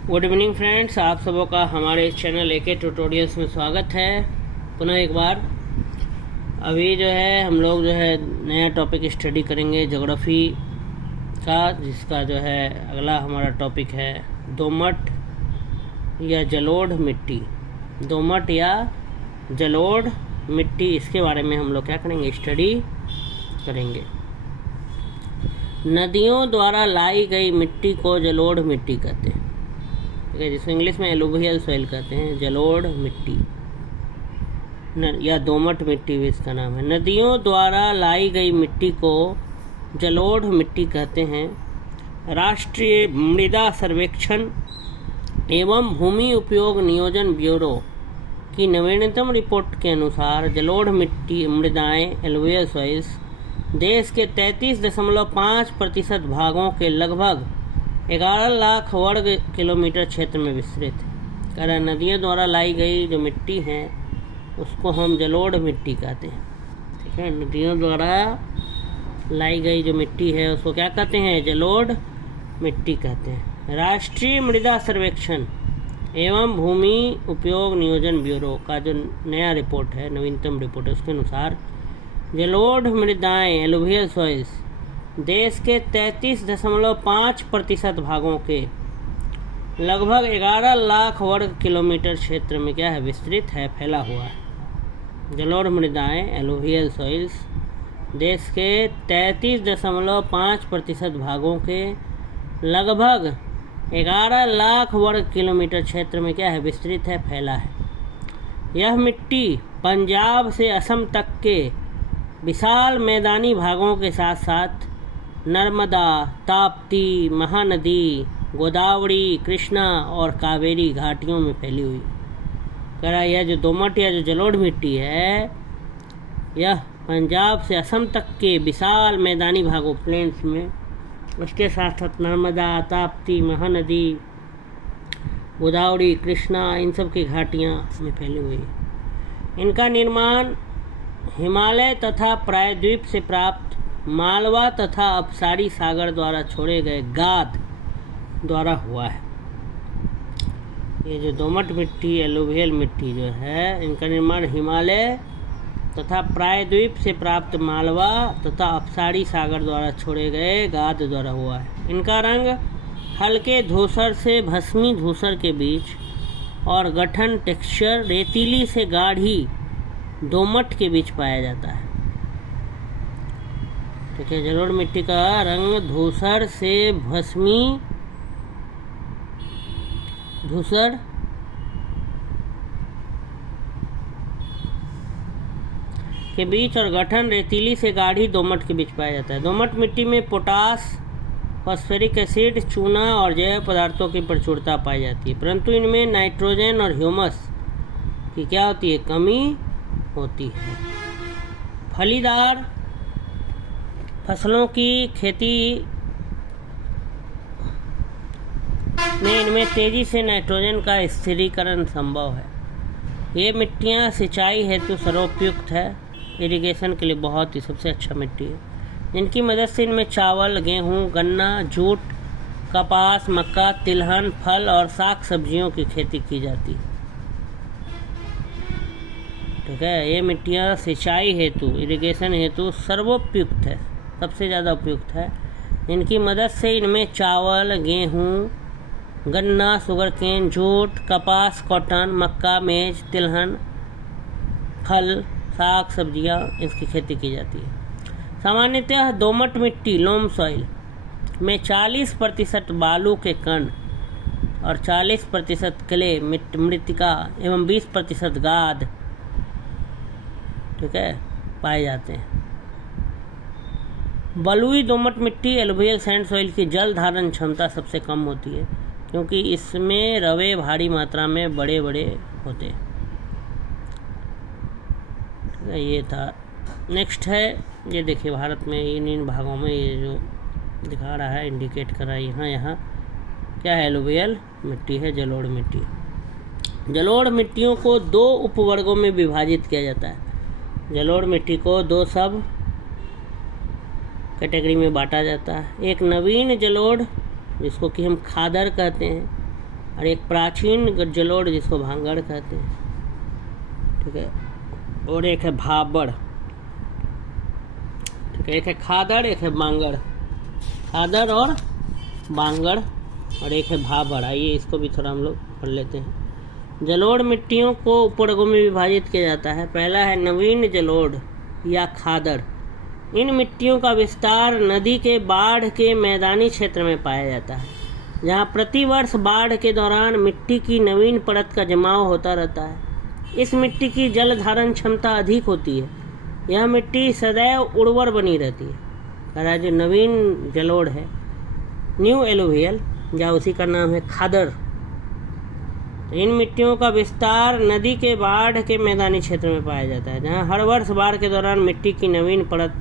Good evening friends, आप सबों का हमारे इस चैनल एके ट्यूटोरियल्स में स्वागत है पुनः एक बार। अभी जो है हम लोग जो है नया टॉपिक स्टडी करेंगे ज्योग्राफी का, जिसका जो है अगला हमारा टॉपिक है दोमट या जलोढ़ मिट्टी। दोमट या जलोढ़ मिट्टी, इसके बारे में हम लोग क्या करेंगे, स्टडी करेंगे। नदियों द्वारा लाई गई मिट्टी को जलोढ़ मिट्टी कहते हैं, ठीक है, जिसको इंग्लिश में एलुवियल सॉइल कहते हैं। जलोढ़ मिट्टी या दोमट मिट्टी भी इसका नाम है। नदियों द्वारा लाई गई मिट्टी को जलोढ़ मिट्टी कहते हैं। राष्ट्रीय मृदा सर्वेक्षण एवं भूमि उपयोग नियोजन ब्यूरो की नवीनतम रिपोर्ट के अनुसार जलोढ़ मिट्टी मृदाएँ एलुवियल सॉइल्स देश के 33.5% भागों के लगभग 11 लाख वर्ग किलोमीटर क्षेत्र में विस्तृत है। कह रहा नदियों द्वारा लाई गई जो मिट्टी है उसको हम जलोढ़ मिट्टी कहते हैं, ठीक है। नदियों द्वारा लाई गई जो मिट्टी है उसको क्या कहते हैं, जलोढ़ मिट्टी कहते हैं। राष्ट्रीय मृदा सर्वेक्षण एवं भूमि उपयोग नियोजन ब्यूरो का जो नया रिपोर्ट है, नवीनतम रिपोर्ट है, उसके अनुसार जलोढ़ मृदाएँ एलुवियल सॉइल्स देश के 33.5% भागों के लगभग 11 लाख वर्ग किलोमीटर क्षेत्र में क्या है, विस्तृत है, फैला हुआ है। जलोढ़ मृदाएँ एलुवियल सॉइल्स देश के 33.5% भागों के लगभग 11 लाख वर्ग किलोमीटर क्षेत्र में क्या है, विस्तृत है, फैला है। यह मिट्टी पंजाब से असम तक के विशाल मैदानी भागों के साथ साथ नर्मदा, ताप्ती, महानदी, गोदावरी, कृष्णा और कावेरी घाटियों में फैली हुई। कह रहा यह जो दोमट या जो जलोढ़ मिट्टी है यह पंजाब से असम तक के विशाल मैदानी भागों प्लेन्स में, उसके साथ साथ नर्मदा, ताप्ती, महानदी, गोदावरी, कृष्णा, इन सब की घाटियाँ में फैली हुई। इनका निर्माण हिमालय तथा प्रायद्वीप से प्राप्त मालवा तथा अपसारी सागर द्वारा छोड़े गए गाद द्वारा हुआ है। ये जो दोमट मिट्टी एलुवियल मिट्टी जो है, इनका निर्माण हिमालय तथा प्रायद्वीप से प्राप्त मालवा तथा अपसारी सागर द्वारा छोड़े गए गाद द्वारा हुआ है। इनका रंग हल्के धूसर से भस्मी धूसर के बीच और गठन टेक्सचर रेतीली से गाढ़ी दोमट के बीच पाया जाता है, ठीक है। जलोढ़ मिट्टी का रंग धूसर से भस्मी धूसर के बीच और गठन रेतीली से गाढ़ी दोमट के बीच पाया जाता है। दोमट मिट्टी में पोटास, फॉस्फेरिक एसिड, चूना और जैव पदार्थों की प्रचुरता पाई जाती है, परंतु इनमें नाइट्रोजन और ह्यूमस की क्या होती है, कमी होती है। फलीदार फसलों की खेती में इनमें तेजी से नाइट्रोजन का स्थिरीकरण संभव है। ये मिट्टियाँ सिंचाई हेतु सर्वोपयुक्त है, इरिगेशन के लिए बहुत ही सबसे अच्छा मिट्टी है। इनकी मदद से इनमें चावल, गेहूँ, गन्ना, जूट, कपास, मक्का, तिलहन, फल और साग सब्जियों की खेती की जाती है, ठीक है। ये मिट्टियाँ सिंचाई हेतु, इरिगेशन हेतु सर्वोपयुक्त है, सबसे ज़्यादा उपयुक्त है। इनकी मदद से इनमें चावल, गेहूँ, गन्ना, शुगरकेन, जूट, कपास, कॉटन, मक्का, मेज, तिलहन, फल, साग सब्जियाँ, इसकी खेती की जाती है। सामान्यतः दोमट मिट्टी लोम सॉइल में 40% बालू के कण और 40% क्ले मृतिका एवं 20% गाद, ठीक है, पाए जाते हैं। बलुई दोमट मिट्टी एलुवियल सैंड सॉइल की जल धारण क्षमता सबसे कम होती है, क्योंकि इसमें रवे भारी मात्रा में बड़े बड़े होते हैं, ठीक है। ये था। नेक्स्ट है, ये देखिए भारत में इन भागों में ये जो दिखा रहा है, इंडिकेट कर रहा है, यहाँ क्या है, एलुवियल मिट्टी है, जलोढ़ मिट्टी। जलोढ़ मिट्टियों को 2 उपवर्गों में विभाजित किया जाता है। जलोढ़ मिट्टी को 2 सब कैटेगरी में बांटा जाता है। एक नवीन जलोढ़, जिसको कि हम खादर कहते हैं, और एक प्राचीन जलोढ़ जिसको भांगड़ कहते हैं, ठीक है, और एक है भाबड़, ठीक है, एक है खादड़, एक है बांगड़, खादड़ और बांगड़, और एक है भाबड़। आइए इसको भी थोड़ा हम लोग पढ़ लेते हैं। जलोढ़ मिट्टियों को उपवर्गों में विभाजित किया जाता है। पहला है नवीन जलोढ़ या खादड़। इन मिट्टियों का विस्तार नदी के बाढ़ के मैदानी क्षेत्र में पाया जाता है, जहाँ प्रतिवर्ष बाढ़ के दौरान मिट्टी की नवीन परत का जमाव होता रहता है। इस मिट्टी की जल धारण क्षमता अधिक होती है। यह मिट्टी सदैव उर्वर बनी रहती है। कह जो नवीन जलोढ़ है, न्यू एलुवियल, या उसी का नाम है खादड़। इन मिट्टियों का विस्तार नदी के बाढ़ के मैदानी क्षेत्र में पाया जाता है, जहाँ हर वर्ष बाढ़ के दौरान मिट्टी की नवीन परत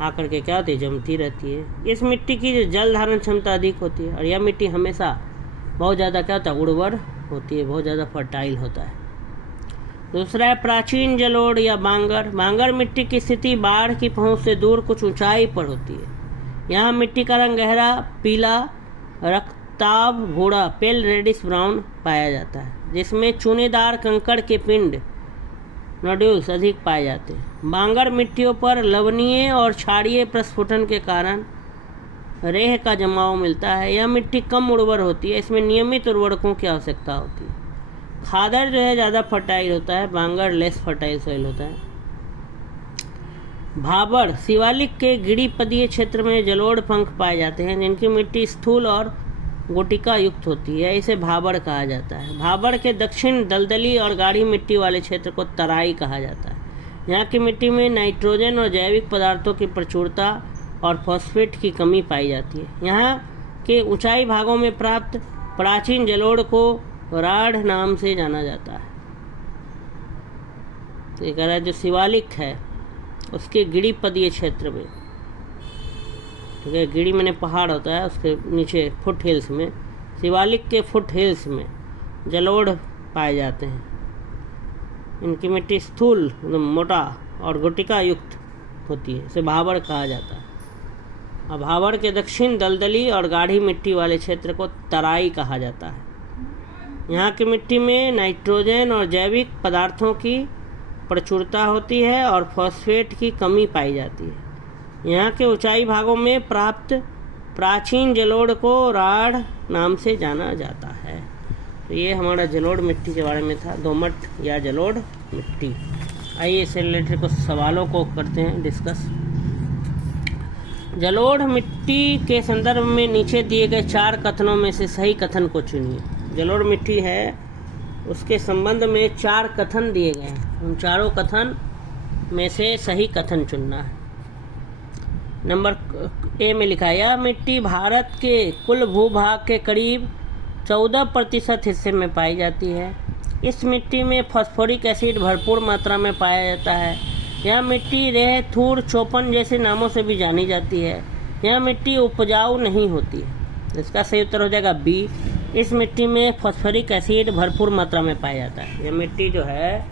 आकर के क्या होती है, जमती रहती है। इस मिट्टी की जो जल धारण क्षमता अधिक होती है, और यह मिट्टी हमेशा बहुत ज़्यादा क्या होता है, उर्वर होती है, बहुत ज़्यादा फर्टाइल होता है। दूसरा है प्राचीन जलोढ़ या बांगड़। बांगड़ मिट्टी की स्थिति बाढ़ की पहुंच से दूर कुछ ऊंचाई पर होती है। यहाँ मिट्टी का रंग गहरा पीला, रक्ताभ भूरा, पेल रेडिश ब्राउन पाया जाता है, जिसमें चूनेदार कंकड़ के पिंड नोड्यूल्स अधिक पाए जाते हैं। बांगड़ मिट्टियों पर लवणीय और क्षारीय प्रस्फुटन के कारण रेह का जमाव मिलता है। यह मिट्टी कम उर्वर होती है, इसमें नियमित उर्वरकों की आवश्यकता होती है। खादड़ जो है ज़्यादा फर्टाइल होता है, बांगड़ लेस फर्टाइल सॉइल होता है। भाबड़ शिवालिक के गिरिपदीय क्षेत्र में जलोढ़ पंख पाए जाते हैं, जिनकी मिट्टी स्थूल और गुटिका युक्त होती है। इसे भाबड़ कहा जाता है। भाबड़ के दक्षिण दलदली और गाढ़ी मिट्टी वाले क्षेत्र को तराई कहा जाता है। यहाँ की मिट्टी में नाइट्रोजन और जैविक पदार्थों की प्रचुरता और फॉस्फेट की कमी पाई जाती है। यहाँ के ऊंचाई भागों में प्राप्त प्राचीन जलोढ़ को राढ़ नाम से जाना जाता है। तो ये कह रहा है जो शिवालिक है उसके गिरिपदीय क्षेत्र में, ठीक है, गिरी मैंने पहाड़ होता है, उसके नीचे फुट हिल्स में, शिवालिक के फुट हिल्स में जलोढ़ पाए जाते हैं। इनकी मिट्टी स्थूल, एकदम मोटा और गुटिका युक्त होती है। इसे भाबड़ कहा जाता है। अब भाबड़ के दक्षिण दलदली और गाढ़ी मिट्टी वाले क्षेत्र को तराई कहा जाता है। यहाँ की मिट्टी में नाइट्रोजन और जैविक पदार्थों की प्रचुरता होती है और फॉस्फेट की कमी पाई जाती है। यहाँ के ऊंचाई भागों में प्राप्त प्राचीन जलोढ़ को राढ़ नाम से जाना जाता है। तो ये हमारा जलोढ़ मिट्टी के बारे में था, दोमट या जलोढ़ मिट्टी। आइए इससे रिलेटेड कुछ सवालों को करते हैं डिस्कस। जलोढ़ मिट्टी के संदर्भ में नीचे दिए गए 4 कथनों में से सही कथन को चुनिए। जलोढ़ मिट्टी है, उसके संबंध में 4 कथन दिए गए हैं, उन चारों कथन में से सही कथन चुनना है। नंबर ए में लिखा है, यह मिट्टी भारत के कुल भूभाग के करीब 14% हिस्से में पाई जाती है। इस मिट्टी में फास्फोरिक एसिड भरपूर मात्रा में पाया जाता है। यह मिट्टी रेह, थूर, चौपन जैसे नामों से भी जानी जाती है। यह मिट्टी उपजाऊ नहीं होती है। इसका सही उत्तर हो जाएगा बी। इस मिट्टी में फास्फोरिक एसिड भरपूर मात्रा में पाया जाता है। यह मिट्टी जो है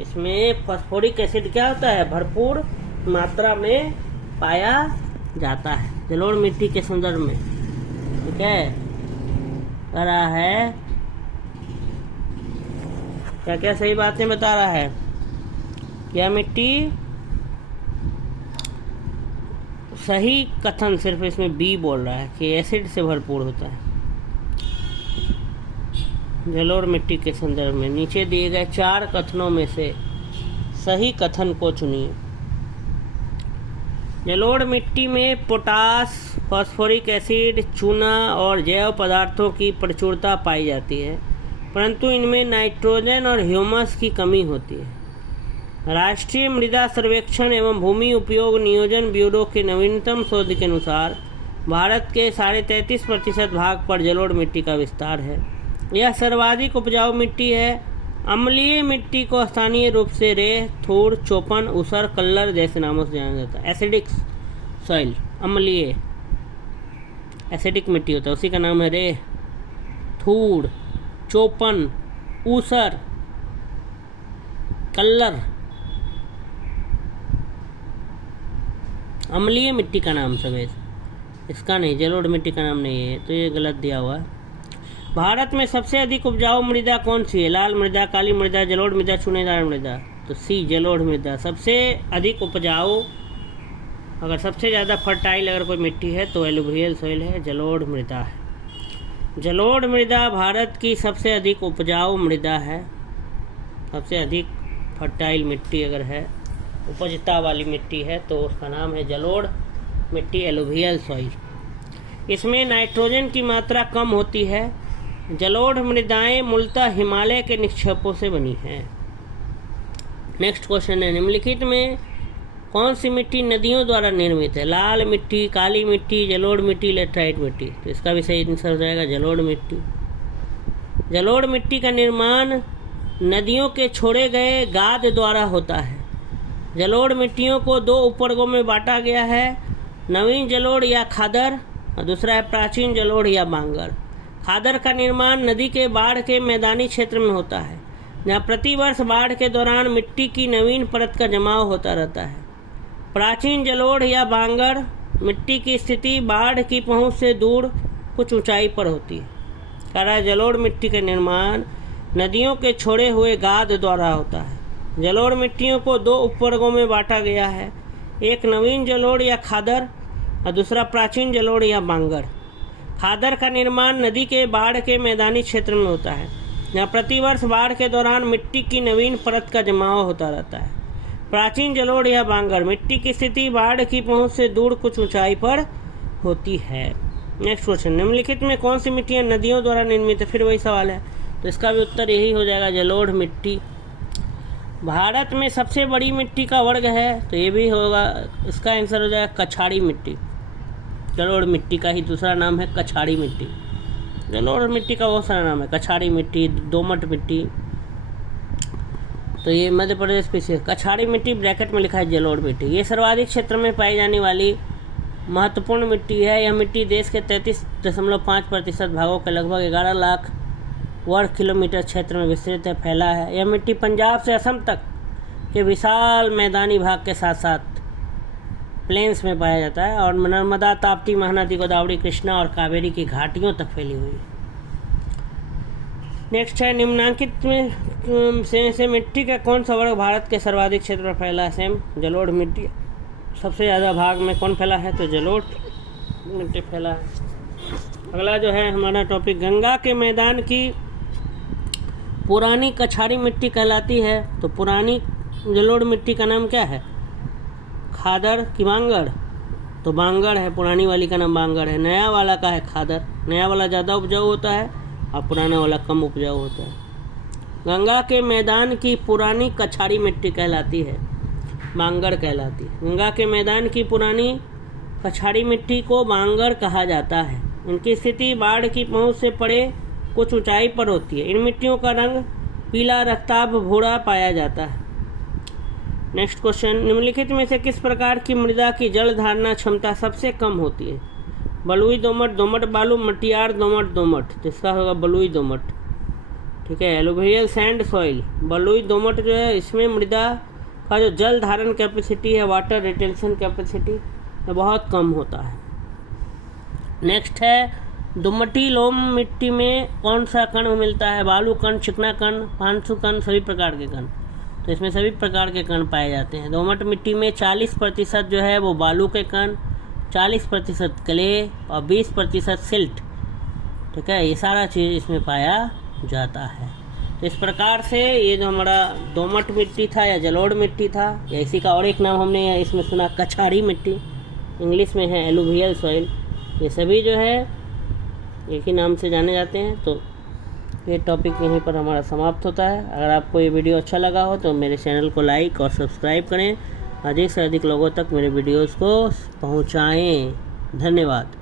इसमें फास्फोरिक एसिड क्या होता है, भरपूर मात्रा में पाया जाता है। जलोढ़ मिट्टी के संदर्भ में, ठीक है, कह रहा है क्या क्या सही बातें बता रहा है। यह मिट्टी सही कथन सिर्फ इसमें बी बोल रहा है कि एसिड से भरपूर होता है। जलोढ़ मिट्टी के संदर्भ में नीचे दिए गए 4 कथनों में से सही कथन को चुनिए। जलोढ़ मिट्टी में पोटास, फास्फोरिक एसिड, चूना और जैव पदार्थों की प्रचुरता पाई जाती है, परंतु इनमें नाइट्रोजन और ह्यूमस की कमी होती है। राष्ट्रीय मृदा सर्वेक्षण एवं भूमि उपयोग नियोजन ब्यूरो के नवीनतम शोध के अनुसार भारत के 33.5% भाग पर जलोढ़ मिट्टी का विस्तार है। यह सर्वाधिक उपजाऊ मिट्टी है। अम्लीय मिट्टी को स्थानीय रूप से रेह, थूर, चौपन, ऊसर, कल्लर जैसे नामों से जाना जाता है। एसिडिक सॉइल, अम्लीय एसिडिक मिट्टी होता है, उसी का नाम है रेह, थूर, चौपन, ऊसर, कल्लर। अम्लीय मिट्टी का नाम सब है, इसका नहीं, जलोढ़ मिट्टी का नाम नहीं है, तो ये गलत दिया हुआ है। भारत में सबसे अधिक उपजाऊ मृदा कौन सी है? लाल मृदा, काली मृदा, जलोढ़ मृदा, चूनेदार मृदा। तो सी जलोढ़ मृदा सबसे अधिक उपजाऊ। अगर सबसे ज़्यादा फर्टाइल अगर कोई मिट्टी है तो एलुवियल सॉइल है, जलोढ़ मृदा है। जलोढ़ मृदा भारत की सबसे अधिक उपजाऊ मृदा है। सबसे अधिक फर्टाइल मिट्टी अगर है, उपजता वाली मिट्टी है, तो उसका नाम है जलोढ़ मिट्टी, एलुवियल सॉइल। इसमें नाइट्रोजन की मात्रा कम होती है। जलोढ़ मृदाएं मूलतः हिमालय के निक्षेपों से बनी हैं। नेक्स्ट क्वेश्चन है, निम्नलिखित में कौन सी मिट्टी नदियों द्वारा निर्मित है? लाल मिट्टी, काली मिट्टी, जलोढ़ मिट्टी, लेटराइट मिट्टी। तो इसका भी सही आंसर हो जाएगा जलोढ़ मिट्टी। जलोढ़ मिट्टी का निर्माण नदियों के छोड़े गए गाद द्वारा होता है। जलोढ़ मिट्टियों को दो उपवर्गों में बांटा गया है, नवीन जलोढ़ या खादर, और दूसरा है प्राचीन जलोढ़ या बांगर। खादर का निर्माण नदी के बाढ़ के मैदानी क्षेत्र में होता है, जहाँ प्रतिवर्ष बाढ़ के दौरान मिट्टी की नवीन परत का जमाव होता रहता है। प्राचीन जलोढ़ या बांगर मिट्टी की स्थिति बाढ़ की पहुंच से दूर कुछ ऊंचाई पर होती है। कह जलोढ़ मिट्टी का निर्माण नदियों के छोड़े हुए गाद द्वारा होता है। जलोढ़ मिट्टियों को दो उपवर्गों में बांटा गया है, एक नवीन जलोढ़ या खादर और दूसरा प्राचीन जलोढ़ या बांगर। खादर का निर्माण नदी के बाढ़ के मैदानी क्षेत्र में होता है, जहाँ प्रतिवर्ष बाढ़ के दौरान मिट्टी की नवीन परत का जमाव होता रहता है। प्राचीन जलोढ़ या बांगर मिट्टी की स्थिति बाढ़ की पहुंच से दूर कुछ ऊंचाई पर होती है। नेक्स्ट क्वेश्चन, निम्नलिखित में कौन सी मिट्टियाँ नदियों द्वारा निर्मित है? फिर वही सवाल है, तो इसका भी उत्तर यही हो जाएगा, जलोढ़ मिट्टी। भारत में सबसे बड़ी मिट्टी का वर्ग है, तो ये भी होगा, इसका आंसर हो जाएगा कछाड़ी मिट्टी। जलोढ़ मिट्टी का ही दूसरा नाम है कछाड़ी मिट्टी। जलोढ़ मिट्टी का बहुत सारा नाम है, कछाड़ी मिट्टी, दोमट मिट्टी। तो ये मध्य प्रदेश पे से कछाड़ी मिट्टी ब्रैकेट में लिखा है जलोढ़ मिट्टी। ये सर्वाधिक क्षेत्र में पाई जाने वाली महत्वपूर्ण मिट्टी है। यह मिट्टी देश के 33.5% भागों के लगभग 11 लाख वर्ग किलोमीटर क्षेत्र में विस्तृत है, फैला है। यह मिट्टी पंजाब से असम तक के विशाल मैदानी भाग के साथ साथ प्लेन्स में पाया जाता है और नर्मदा, ताप्ती, महानदी, गोदावरी, कृष्णा और कावेरी की घाटियों तक फैली हुई है। नेक्स्ट है, निम्नांकित में से मिट्टी का कौन सा वर्ग भारत के सर्वाधिक क्षेत्र पर फैला है? सेम जलोढ़ मिट्टी सबसे ज़्यादा भाग में कौन फैला है? तो जलोढ़ मिट्टी फैला है। अगला जो है हमारा टॉपिक, गंगा के मैदान की पुरानी कछाड़ी मिट्टी कहलाती है। तो पुरानी जलोढ़ मिट्टी का नाम क्या है? खादर की बांगर? तो बांगर है, पुरानी वाली का नाम बांगर है। नया वाला का है खादर। नया वाला ज़्यादा उपजाऊ होता है और पुराना वाला कम उपजाऊ होता है। गंगा के मैदान की पुरानी कछाड़ी मिट्टी कहलाती है, बांगर कहलाती है। गंगा के मैदान की पुरानी कछाड़ी मिट्टी को बांगर कहा जाता है। इनकी स्थिति बाढ़ की पहुंच से परे कुछ ऊंचाई पर होती है। इन मिट्टियों का रंग पीला, रक्ताभ, भूरा पाया जाता है। नेक्स्ट क्वेश्चन, निम्नलिखित में से किस प्रकार की मृदा की जल धारणा क्षमता सबसे कम होती है? बलुई दोमट, दोमट बालू, मटियार दोमट, दोमट। तो इसका होगा बलुई दोमट। ठीक है, एलुवियल सैंड सॉइल। बलुई दोमट जो है, इसमें मृदा का जो जल धारण कैपेसिटी है, वाटर रिटेंशन कैपेसिटी, बहुत कम होता है। नेक्स्ट है, दोमटी लोम मिट्टी में कौन सा कण मिलता है? बालू कण, चिकना कण, पांसु कण, सभी प्रकार के कण। तो इसमें सभी प्रकार के कण पाए जाते हैं। दोमट मिट्टी में 40% जो है वो बालू के कण, 40% क्ले और 20% सिल्ट। ठीक है, ये सारा चीज़ इसमें पाया जाता है। तो इस प्रकार से ये जो हमारा दोमट मिट्टी था या जलोढ़ मिट्टी था, या इसी का और एक नाम हमने इसमें सुना कछाड़ी मिट्टी, इंग्लिश में है एलुवियल सॉइल, ये सभी जो है एक ही नाम से जाने जाते हैं। तो ये टॉपिक यहीं पर हमारा समाप्त होता है। अगर आपको ये वीडियो अच्छा लगा हो तो मेरे चैनल को लाइक और सब्सक्राइब करें, अधिक से अधिक लोगों तक मेरे वीडियोज़ को पहुँचाएँ। धन्यवाद।